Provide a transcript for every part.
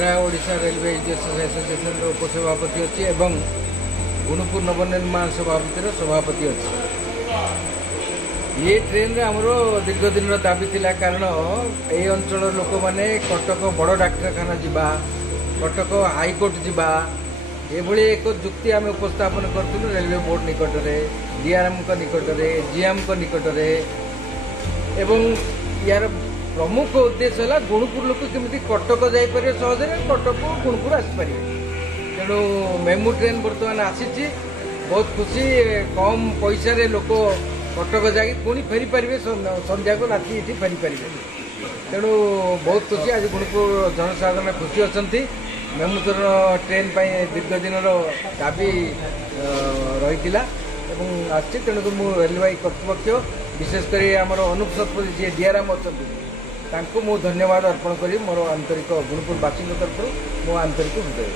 Andhra Odisha railway education association उपसभापति अच्छी एवं गुणुपुर नवनिर्माण सभापतिर सभापति अच्छी। ये ट्रेन रे हमरो दीर्घ दिन दाबी थिला कारण ए अंचल लोक माने कटक बड़ डाक्तरखाना जिबा कटक हाईकोर्ट जिबा एभली एक जुक्ति आम उपस्थापन करूँ रेलवे बोर्ड निकट में डीआरएम निकट में जीएम निकट में एवं यार प्रमुख उद्देश्य है गुणुपुर लोक केमी कटक जापर सहज कटक गुणुपुर आसपारे तेणु मेमू ट्रेन बर्तमान आसी बहुत खुशी कम पैसा लोक कटक जा पुणी फेरी पारे संध्या को राति ये फेरी पारे तेणु बहुत खुशी आज गुणुपुर जनसाधारण खुशी अच्छा मेमुतर ट्रेन दीर्घ दिन दाबी रही आसी तेणुक मु रेलवे कर्तृपक्ष विशेषकर आमर अनुप शतपथी जी डीआरएम अच्छा मु धन्यवाद अर्पण करी मोर आंतरिक गुणुपुरवासी तरफ मो आंतरिक हृदय।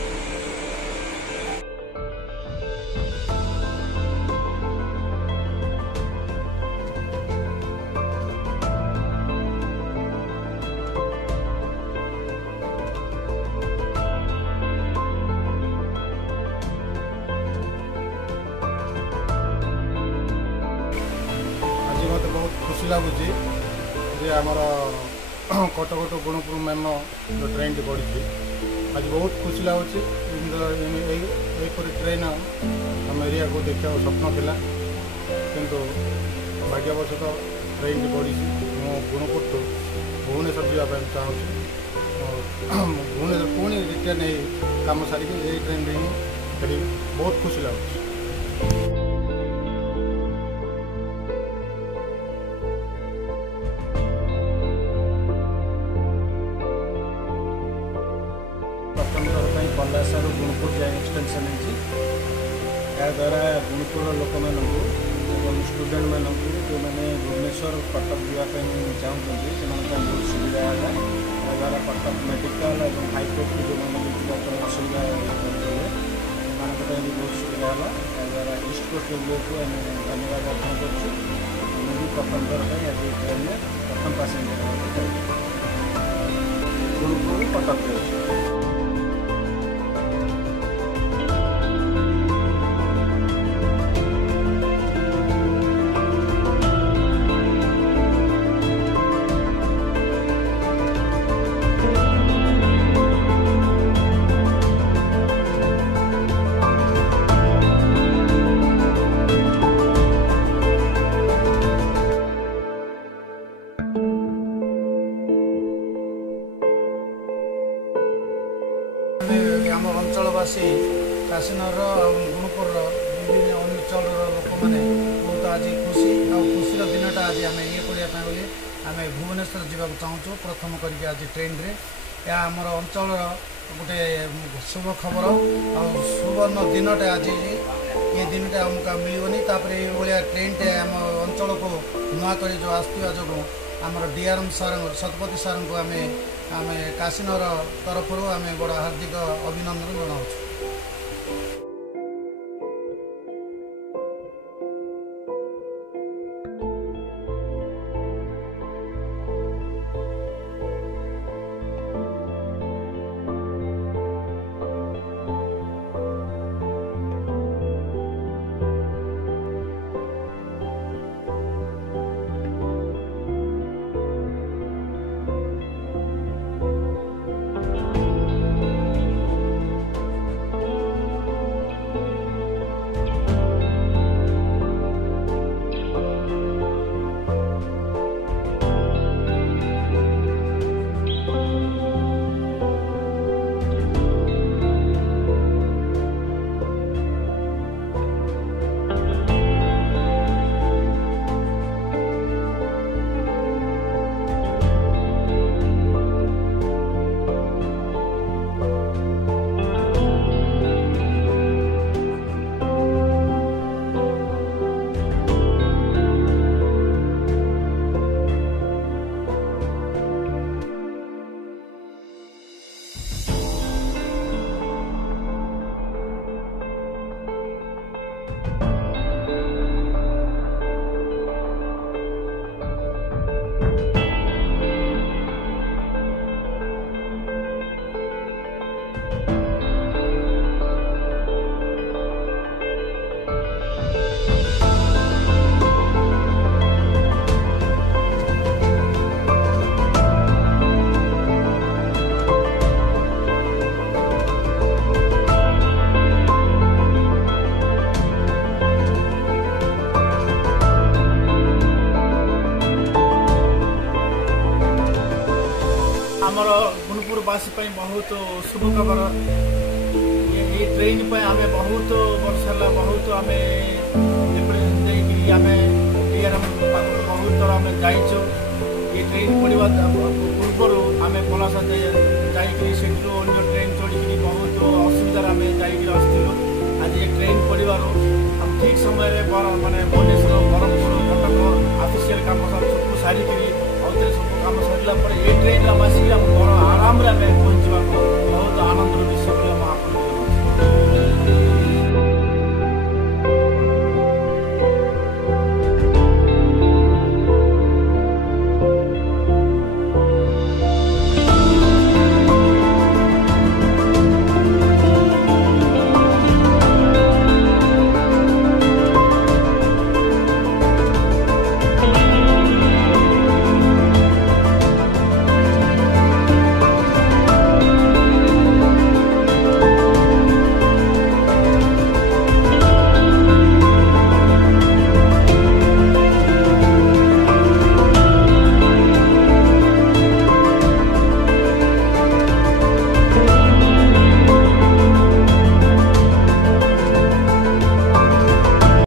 मत बहुत खुशी लगुच आमर कटक टू गुणुपुर मेम जो ट्रेन टी पड़ी आज बहुत खुशी लगुच ट्रेन आम एरिया को देखा स्वप्न था किंतु भाग्यवशत ट्रेन टी पड़ी मु गुणुपुर टू भुवनेश्वर जावाई चाहूँगी भुवनेश्वर पुणी रिटर्न कम सारिक ट्रेन में ही फेर बहुत खुशी लगुच। प्रथम थर पलासार गुणुपुर जाए एक्सटेंशन द्वारा गुणुपुर लोक मान स्टूडेंट मानक जो मैंने भुवनेश्वर कटक जावाई चाहते से बहुत सुविधा है द्वारा कटक मेडिकल और हाईकोर्ट जो मैंने असुविधा करते बहुत सुविधा है द्वारा ईस्ट कोस्ट रेलवे को धन्यवाद अर्पण कर प्रथम थर आज ट्रेन में प्रथम पैसेंजर गुणुपुर कटक। आम अंचलवासी काशीनगर गुणुपुर विभिन्न अंचल लोक मैंने बहुत आज खुशी खुशी दिनटा आज आम ये करने आम भुवनेश्वर जावाक चाहूँ प्रथम करके आज ट्रेन रे या आमर अंचल गोटे शुभ खबर सुवर्ण दिनटे आज ये दिनटा आमको मिलनी ये ट्रेन टे आम अंचल को नुआ कर जो आसवा जो आमर डीआरएम सार शतपथी सार को आम काशीनगर तरफ आम बड़ हार्दिक अभिनंदन जनाऊँ। आमर गुणपुरवासी बहुत शुभ खबर ये ट्रेन पर आम बहुत वर्ष है बहुत आम बहुत आम जाइचु ये ट्रेन पड़ा पूर्वर आम पलासा जाकि अन्य ट्रेन चढ़ी बहुत असुविधा आम जाइलु आज ये ट्रेन पड़ो हम ठीक समय मानने भुवनेश्वर ब्रह्मपुर कटक ऑफिशियल काम सब सारिकी सब कम सरला ये ट्रेन आसिक आराम पहुँच